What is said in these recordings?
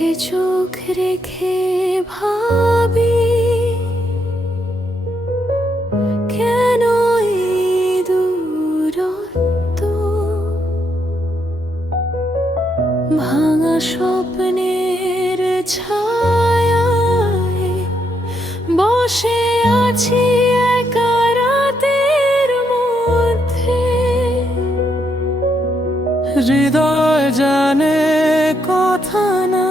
চোখে চোখ রেখে ভাবি, কেন এই দূরত্ব? ভাঙা স্বপ্নের ছায়ায় বসে আছি একা রাতের মধ্যে। হৃদয় জানে কথা না,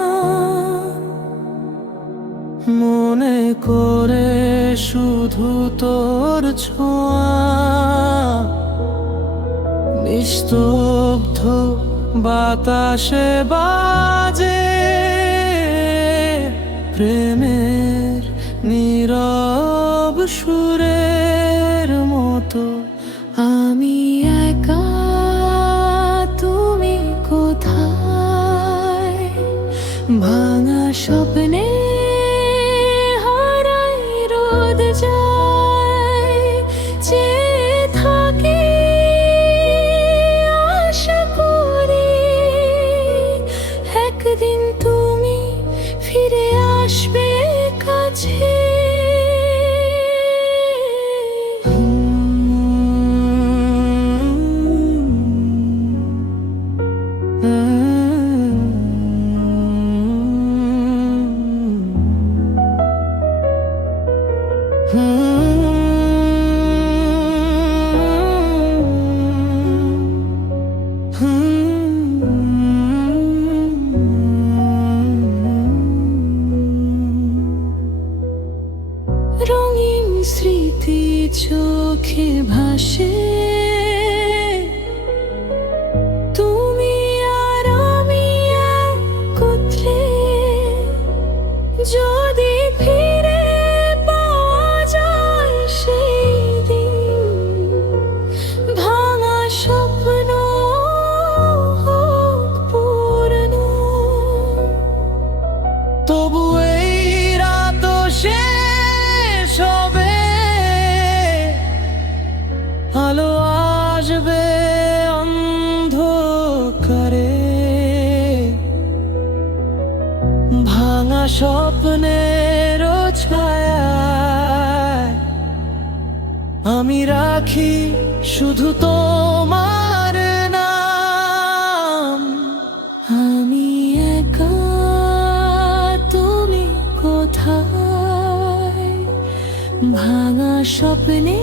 মনে করে শুধু তোর ছোঁয়া। নিস্তব্ধ বাতাসে বাজে প্রেমের নীরব সুরের মতো। আমি একা, তুমি কোথায়? ভাঙা স্বপ্নে হারাই রোদ যায়, চেয়ে থাকি আশা করি একদিন তুমি ফিরে আসবে কাছে। রঙিন স্মৃতি চোখে ভাসে, তুমি আর আমি একত্রে। যদি ফিরে পাওয়া যায় সেই দিন, ভাঙা স্বপ্ন হোক পূর্ণ। তবু এই রাত শেষ হবে, আলো আসবে অন্ধকারে। ভাঙা স্বপ্নের ছায়ায় আমি রাখি শুধু তোমার নাম। আমি একা, তুমি কোথায়? ভাঙা স্বপ্নে